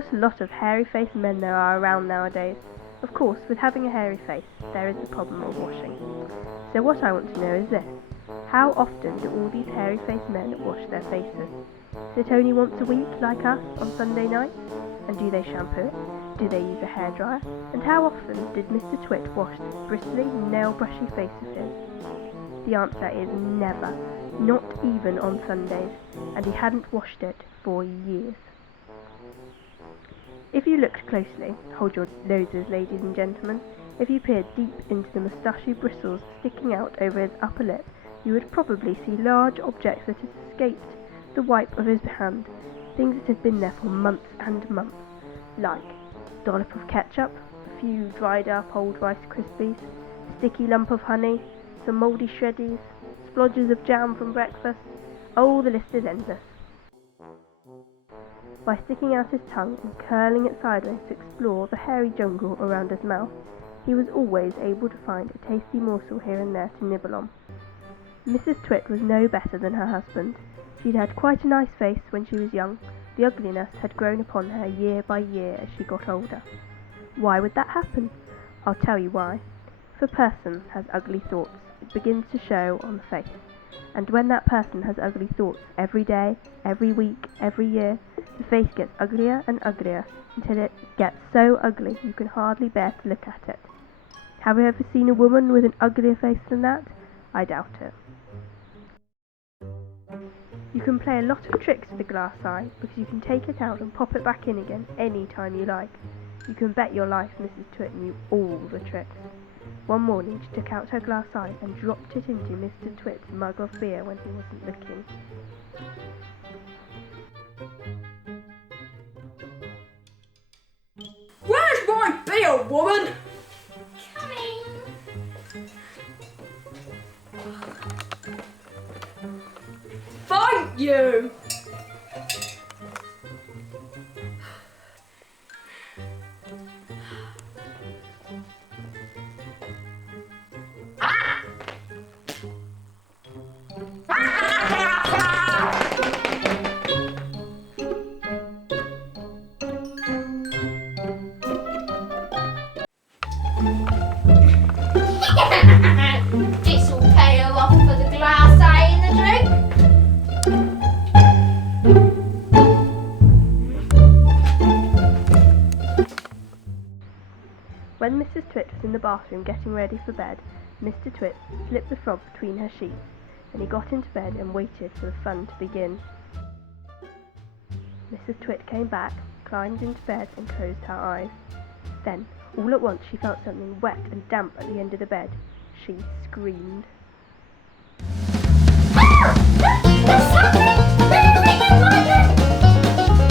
what a lot of hairy-faced men there are around nowadays. Of course, with having a hairy face, there is the problem of washing. So what I want to know is this. How often do all these hairy-faced men wash their faces? Is it only once a week, like us, on Sunday nights? And do they shampoo it? Do they use a hairdryer? And how often did Mr. Twit wash this bristly, nail-brushy face of his? The answer is never. Not even on Sundays. And he hadn't washed it for years. If you looked closely, hold your noses, ladies and gentlemen, if you peered deep into the moustachy bristles sticking out over his upper lip, you would probably see large objects that had escaped the wipe of his hand, things that had been there for months and months, like a dollop of ketchup, a few dried up old Rice Krispies, a sticky lump of honey, some mouldy shreddies, splodges of jam from breakfast. Oh, the list is endless. By sticking out his tongue and curling it sideways to explore the hairy jungle around his mouth, he was always able to find a tasty morsel here and there to nibble on. Mrs. Twit was no better than her husband. She'd had quite a nice face when she was young. The ugliness had grown upon her year by year as she got older. Why would that happen? I'll tell you why. If a person has ugly thoughts, it begins to show on the face. And when that person has ugly thoughts every day, every week, every year, the face gets uglier and uglier until it gets so ugly you can hardly bear to look at it. Have you ever seen a woman with an uglier face than that? I doubt it. You can play a lot of tricks with a glass eye because you can take it out and pop it back in again any time you like. You can bet your life Mrs. Twit knew all the tricks. One morning she took out her glass eye and dropped it into Mr. Twit's mug of beer when he wasn't looking. Where's my beer, woman? Coming. Thank you. This'll pay her off for the glass eye in the drink. When Mrs. Twit was in the bathroom getting ready for bed, Mr. Twit slipped the frog between her sheets, and he got into bed and waited for the fun to begin. Mrs. Twit came back, climbed into bed and closed her eyes. Then, all at once, she felt something wet and damp at the end of the bed. She screamed. There's something moving in my bed.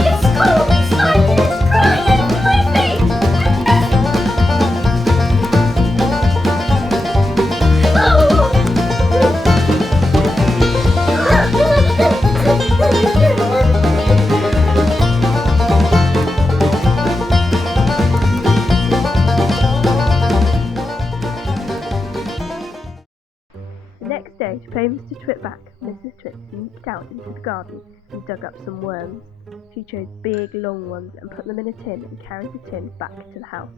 It's cold inside and it's crawling into my feet. The next day, to pay Mr. Twit back, Mrs. Twit sneaked out into the garden and dug up some worms. She chose big, long ones and put them in a tin and carried the tin back to the house.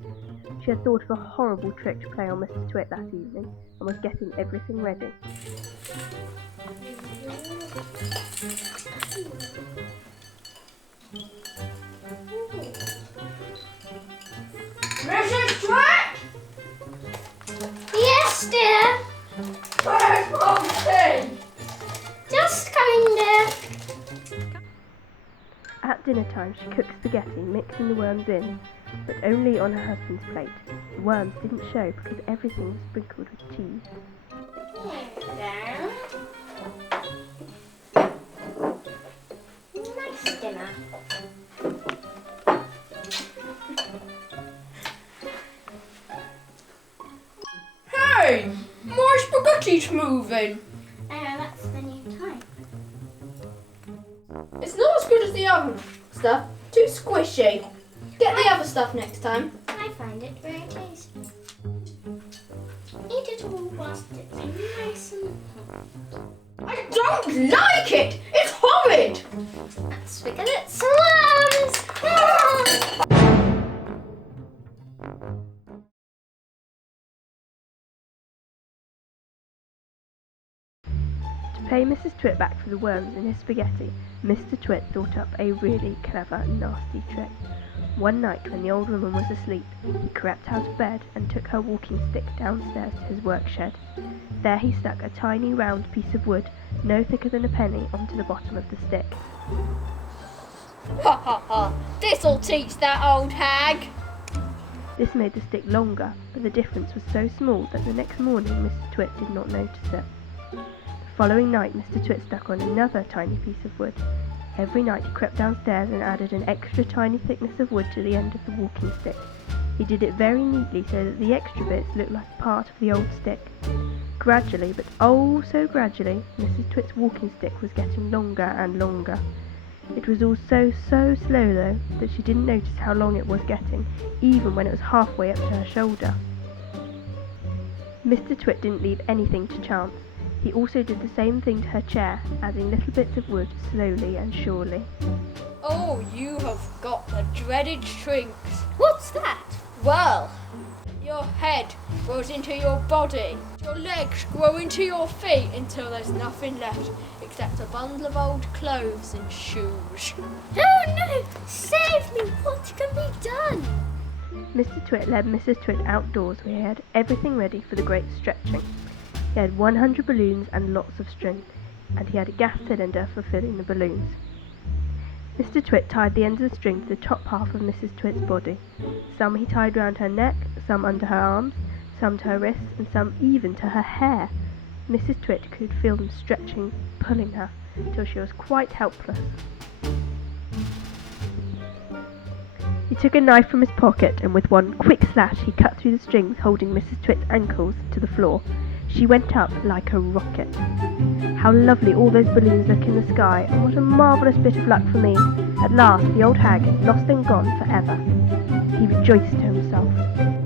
She had thought of a horrible trick to play on Mr. Twit that evening and was getting everything ready. Mrs. Twit? Yes, dear. Where's my tin? Just coming, dear. At dinner time, she cooked spaghetti, mixing the worms in, but only on her husband's plate. The worms didn't show because everything was sprinkled with cheese. There we go. Nice dinner. Hey, my spaghetti's moving. That's the new type. It's not as good as the other stuff. Too squishy. Get the other stuff next time. I find it very tasty. Eat it all whilst it's nice and hot. I don't like it. It's horrid. That's because it's worms. pay Mrs. Twit back for the worms in his spaghetti, Mr. Twit thought up a really clever, nasty trick. One night when the old woman was asleep, he crept out of bed and took her walking stick downstairs to his work shed. There he stuck a tiny round piece of wood, no thicker than a penny, onto the bottom of the stick. Ha ha ha! This'll teach that old hag! This made the stick longer, but the difference was so small that the next morning Mrs. Twit did not notice it. The following night Mr. Twit stuck on another tiny piece of wood. Every night he crept downstairs and added an extra tiny thickness of wood to the end of the walking stick. He did it very neatly so that the extra bits looked like part of the old stick. Gradually, but oh so gradually, Mrs. Twit's walking stick was getting longer and longer. It was all so slow though, that she didn't notice how long it was getting, even when it was halfway up to her shoulder. Mr. Twit didn't leave anything to chance. He also did the same thing to her chair, adding little bits of wood slowly and surely. Oh, you have got the dreaded shrinks. What's that? Well, your head grows into your body. Your legs grow into your feet until there's nothing left except a bundle of old clothes and shoes. Oh no! Save me! What can be done? Mr. Twit led Mrs. Twit outdoors where he had everything ready for the great stretching. He had 100 balloons and lots of string, and he had a gas cylinder for filling the balloons. Mr. Twit tied the ends of the string to the top half of Mrs. Twit's body. Some he tied round her neck, some under her arms, some to her wrists, and some even to her hair. Mrs. Twit could feel them stretching, pulling her, till she was quite helpless. He took a knife from his pocket, and with one quick slash he cut through the strings holding Mrs. Twit's ankles to the floor. She went up like a rocket. How lovely all those balloons look in the sky, and what a marvellous bit of luck for me. At last the old hag, lost and gone forever. He rejoiced to himself.